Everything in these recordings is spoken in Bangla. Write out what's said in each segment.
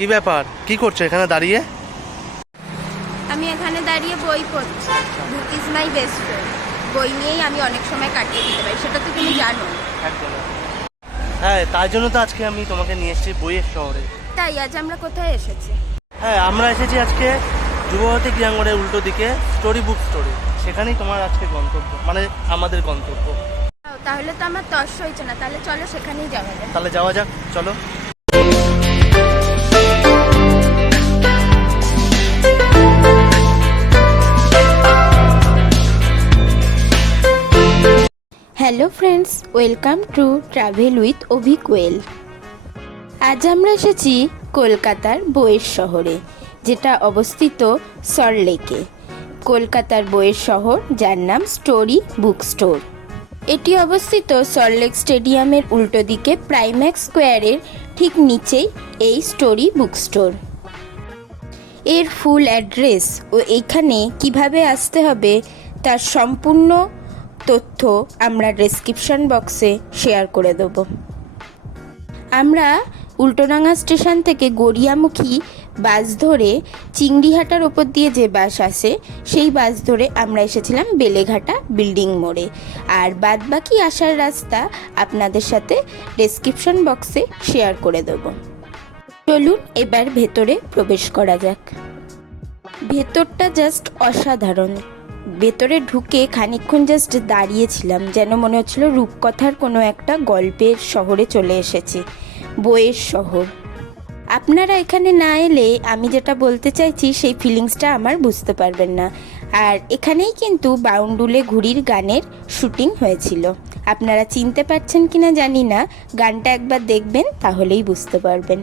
কি ব্যাপার, কি করছো এখানে দাঁড়িয়ে? আমি এখানে দাঁড়িয়ে বই পড়ছি। Book is my best friend. বই নিয়েই আমি অনেক সময় কাটিয়ে দিতে পারি, সেটা তো তুমি জানো। একদম। হ্যাঁ, তাই জন্য তো আজকে আমি তোমাকে নিয়ে এসেছি বইয়ের শহরে। তাই আজ আমরা কোথায় এসেছি? হ্যাঁ, আমরা এসেছি আজকে যুবভারতী ক্রীড়াঙ্গনের উল্টো দিকে স্টোরি বুক স্টোরি। সেখানেই তোমার আজকে গন্তব্য, মানে আমাদের গন্তব্য। তাহলে তো আমার তর্স হয়েছে না, তাহলে চলো সেখানেই যাওয়া যায়। তাহলে যাওয়া যাক, চলো। Hello friends, welcome to travel with Abhi Koyel. আজ আমরা এসেছি কলকাতার বইয়ের শহরে, যেটা অবস্থিত সল্টলেকে। কলকাতার বইয়ের শহর, যার নাম স্টোরি বুক স্টোর। এটি অবস্থিত সল্টলেক স্টেডিয়ামের উল্টো দিকে প্রাইম্যাক্স স্কোয়ারের ঠিক নিচেই এই স্টোরি বুক স্টোর। এর ফুল অ্যাড্রেস ও এইখানে কিভাবে আসতে হবে তার সম্পূর্ণ তথ্য আমরা ডেসক্রিপশন বক্সে শেয়ার করে দেব। আমরা উল্টোডাঙ্গা স্টেশন থেকে গড়িয়ামুখী বাস ধরে চিংড়িহাটার ওপর দিয়ে যে বাস আসে সেই বাস ধরে আমরা এসেছিলাম বেলেঘাটা বিল্ডিং মোড়ে। আর বাদবাকি আসার রাস্তা আপনাদের সাথে ডেসক্রিপশন বক্সে শেয়ার করে দেব। চলুন এবার ভেতরে প্রবেশ করা যাক। ভেতরটা জাস্ট অসাধারণ। ভেতরে ঢুকে খানিকক্ষণ জাস্ট দাঁড়িয়েছিলাম, যেন মনে হচ্ছিল রূপকথার কোনো একটা গল্পের শহরে চলে এসেছি, বইয়ের শহর। আপনারা এখানে না এলে আমি যেটা বলতে চাইছি সেই ফিলিংসটা আমার বুঝতে পারবেন না। আর এখানেই কিন্তু বাউন্ডুলে ঘুড়ির গানের শুটিং হয়েছিল। আপনারা চিনতে পারছেন কিনা জানি না, গানটা একবার দেখবেন তাহলেই বুঝতে পারবেন।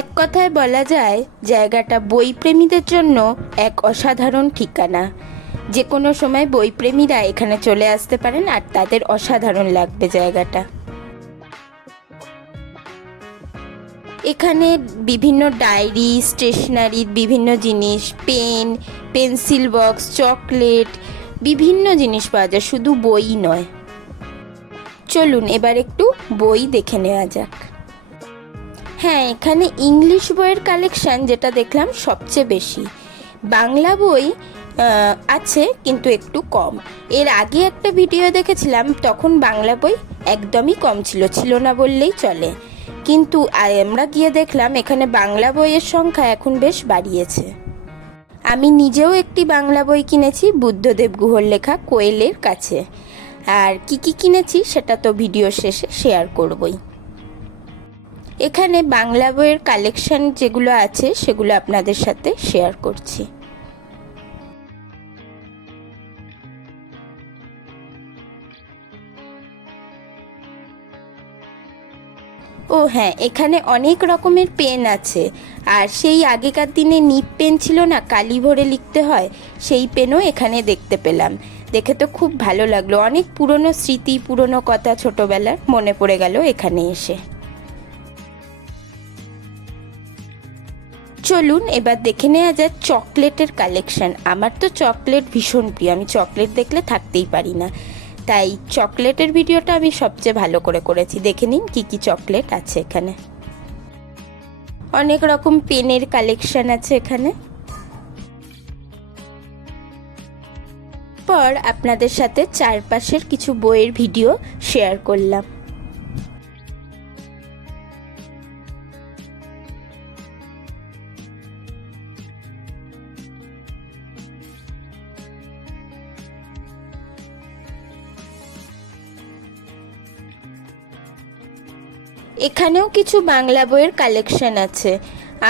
এক কথায় বলা যায় জায়গাটা বইপ্রেমীদের জন্য এক অসাধারণ ঠিকানা। যে কোনো সময় বইপ্রেমীরা এখানে চলে আসতে পারেন আর তাদের অসাধারণ লাগবে জায়গাটা। এখানে বিভিন্ন ডায়েরি, স্টেশনারির বিভিন্ন জিনিস, পেন, পেন্সিল বক্স, চকলেট, বিভিন্ন জিনিস পাওয়া যায়, শুধু বই নয়। চলুন এবার একটু বই দেখে নেওয়া যাক। হ্যাঁ, এখানে ইংলিশ বইয়ের কালেকশান যেটা দেখলাম সবচেয়ে বেশি। বাংলা বই আছে কিন্তু একটু কম। এর আগে একটা ভিডিও দেখেছিলাম, তখন বাংলা বই একদমই কম ছিল না বললেই চলে। কিন্তু আমরা গিয়ে দেখলাম এখানে বাংলা বইয়ের সংখ্যা এখন বেশ বাড়িয়েছে। আমি নিজেও একটি বাংলা বই কিনেছি, বুদ্ধদেব গুহর লেখা কোয়েলের কাছে। আর কি কিনেছি সেটা তো ভিডিও শেষে শেয়ার করবই। এখানে বাংলা বইয়ের কালেকশন যেগুলো আছে সেগুলো আপনাদের সাথে শেয়ার করছি। ও হ্যাঁ, এখানে অনেক রকমের পেন আছে। আর সেই আগেকার দিনে নিব পেন ছিল না, কালি ভরে লিখতে হয়, সেই পেনও এখানে দেখতে পেলাম। দেখে তো খুব ভালো লাগলো, অনেক পুরনো স্মৃতি, পুরনো কথা ছোটবেলার মনে পড়ে গেল এখানে এসে। চলুন এবার দেখে নেওয়া যায় চকলেটের কালেকশন। আমার তো চকলেট ভীষণ প্রিয়, আমি চকলেট দেখলে থাকতেই পারি না। তাই চকলেটের ভিডিওটা আমি সবচেয়ে ভালো করে করেছি। দেখে নিন কি কি চকলেট আছে এখানে। অনেক রকম পেনের কালেকশন আছে এখানে। পর আপনাদের সাথে চারপাশের কিছু বইয়ের ভিডিও শেয়ার করলাম। এখানেও কিছু বাংলা বইয়ের কালেকশন আছে।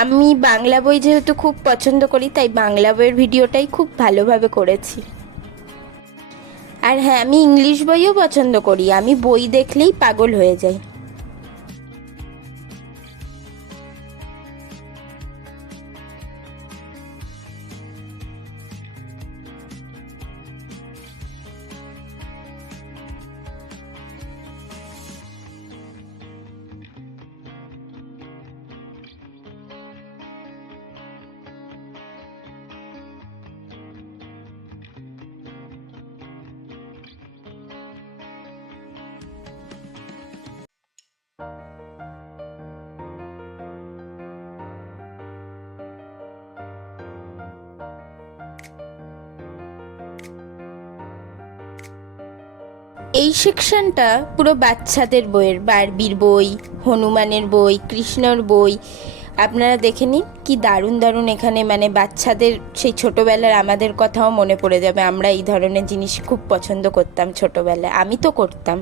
আমি বাংলা বই যেহেতু খুব পছন্দ করি, তাই বাংলা বইয়ের ভিডিওটাই খুব ভালোভাবে করেছি। আর হ্যাঁ, আমি ইংলিশ বইও পছন্দ করি, আমি বই দেখলেই পাগল হয়ে যাই। এই সেকশনটা পুরো বাচ্চাদের বইয়ের, বারবির বই, হনুমানের বই, কৃষ্ণর বই। আপনারা দেখে নিন কি দারুণ দারুণ এখানে, মানে বাচ্চাদের সেই ছোটোবেলার আমাদের কথাও মনে পড়ে যাবে। আমরা এই ধরনের জিনিস খুব পছন্দ করতাম ছোটোবেলায়, আমি তো করতাম।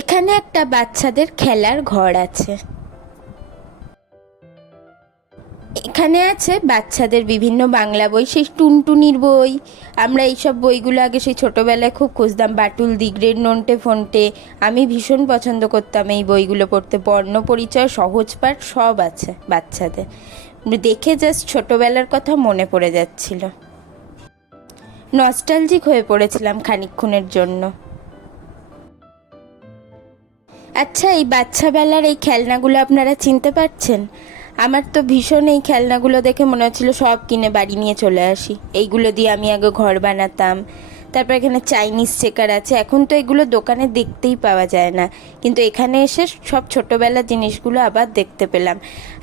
এখানে একটা বাচ্চাদের খেলার ঘর আছে। এখানে আছে বাচ্চাদের বিভিন্ন বাংলা বই, সেই টুনটুনির বই। আমরা এইসব বইগুলো আগে সেই ছোটোবেলায় খুব খুঁজতাম, বাটুল দি গ্রেট নন্টে ফন্টে। আমি ভীষণ পছন্দ করতাম এই বইগুলো পড়তে। বর্ণ পরিচয়, সহজ পাঠ সব আছে বাচ্চাদের। দেখে জাস্ট ছোটোবেলার কথা মনে পড়ে যাচ্ছিল, নস্টালজিক হয়ে পড়েছিলাম খানিকক্ষণের জন্য। আচ্ছা, এই বাচ্চাবেলার এই খেলনাগুলো আপনারা চিনতে পারছেন? আমার তো ভীষণ এই খেলনাগুলো দেখে মনে হচ্ছিলো সব কিনে বাড়ি নিয়ে চলে আসি। এইগুলো দিয়ে আমি আগে ঘর বানাতাম। তারপর এখানে চাইনিজ চেকার আছে। এখন তো এগুলো দোকানে দেখতেই পাওয়া যায় না, কিন্তু এখানে এসে সব ছোটোবেলার জিনিসগুলো আবার দেখতে পেলাম।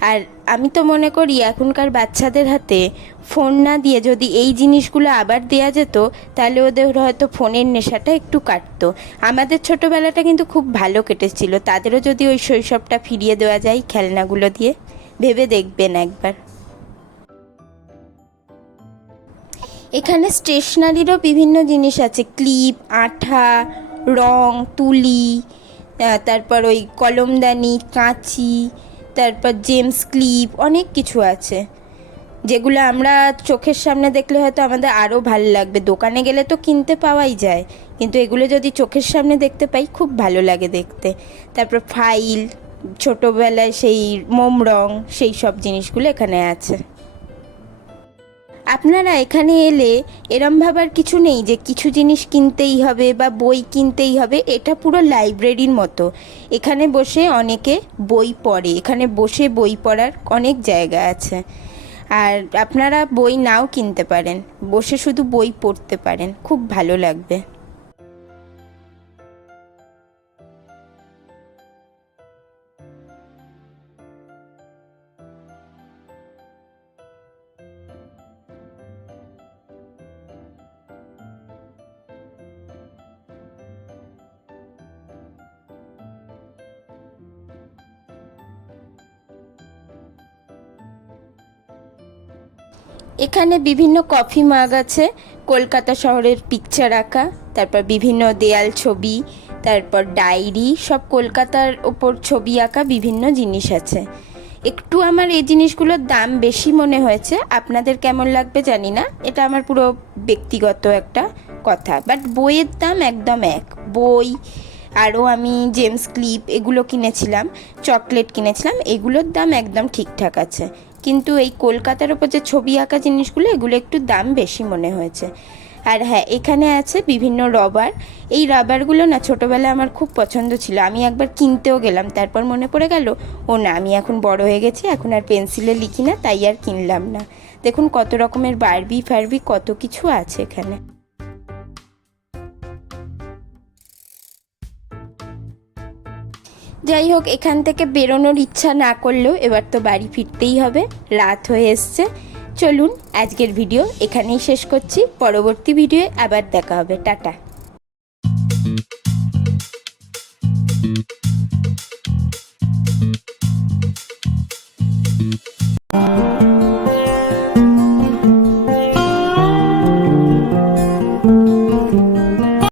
আর আমি তো মনে করি এখনকার বাচ্চাদের হাতে ফোন না দিয়ে যদি এই জিনিসগুলো আবার দেওয়া যেত, তাহলে ওদের হয়তো ফোনের নেশাটা একটু কাটতো। আমাদের ছোটোবেলাটা কিন্তু খুব ভালো কেটেছিল, তাদেরও যদি ওই শৈশবটা ফিরিয়ে দেওয়া যায় খেলনাগুলো দিয়ে, ভেবে দেখবেন একবার। এখানে স্টেশনারিরও বিভিন্ন জিনিস আছে, ক্লিপ, আঠা, রং, তুলি, তারপর ওই কলমদানি, কাঁচি, তারপর জেমস ক্লিপ, অনেক কিছু আছে যেগুলো আমরা চোখের সামনে দেখলে হয়তো আমাদের আরও ভালো লাগবে। দোকানে গেলে তো কিনতে পাওয়াই যায়, কিন্তু এগুলো যদি চোখের সামনে দেখতে পাই খুব ভালো লাগে দেখতে। তারপর ফাইল, ছোটোবেলায় সেই মোম রং, সেই সব জিনিসগুলো এখানে আছে। আপনারা এখানে এলে এরম ভাবার কিছু নেই যে কিছু জিনিস কিনতেই হবে বা বই কিনতেই হবে। এটা পুরো লাইব্রেরির মতো। এখানে বসে অনেকে বই পড়ে, এখানে বসে বই পড়ার অনেক জায়গা আছে। আর আপনারা বই নাও কিনতে পারেন, বসে শুধু বই পড়তে পারেন, খুব ভালো লাগবে। এখানে বিভিন্ন কফি মাগ আছে, কলকাতা শহরের পিকচার আঁকা, তারপর বিভিন্ন দেয়াল ছবি, তারপর ডায়েরি, সব কলকাতার ওপর ছবি আঁকা বিভিন্ন জিনিস আছে। একটু আমার এই জিনিসগুলোর দাম বেশি মনে হয়েছে, আপনাদের কেমন লাগবে জানি না, এটা আমার পুরো ব্যক্তিগত একটা কথা। বাট বইয়ের দাম একদম এক। বই, আরও আমি জেমস ক্লিপ এগুলো কিনেছিলাম, চকলেট কিনেছিলাম, এগুলোর দাম একদম ঠিকঠাক আছে। কিন্তু এই কলকাতার ওপর যে ছবি আঁকা জিনিসগুলো, এগুলো একটু দাম বেশি মনে হয়েছে। আর হ্যাঁ, এখানে আছে বিভিন্ন রবার। এই রাবারগুলো না ছোটোবেলায় আমার খুব পছন্দ ছিল, আমি একবার কিনতেও গেলাম, তারপর মনে পড়ে গেল ও না, আমি এখন বড় হয়ে গেছি, এখন আর পেন্সিলে লিখি না, তাই আর কিনলাম না। দেখুন কত রকমের বারবি ফারবি কত কিছু আছে এখানে। যাই হোক, এখান থেকে বেরোনোর ইচ্ছা না করলেও এবার তো বাড়ি ফিরতেই হবে, রাত হয়ে এসছে। চলুন আজকের ভিডিও এখানেই শেষ করছি, পরবর্তী ভিডিওয়ে আবার দেখা হবে, টাটা।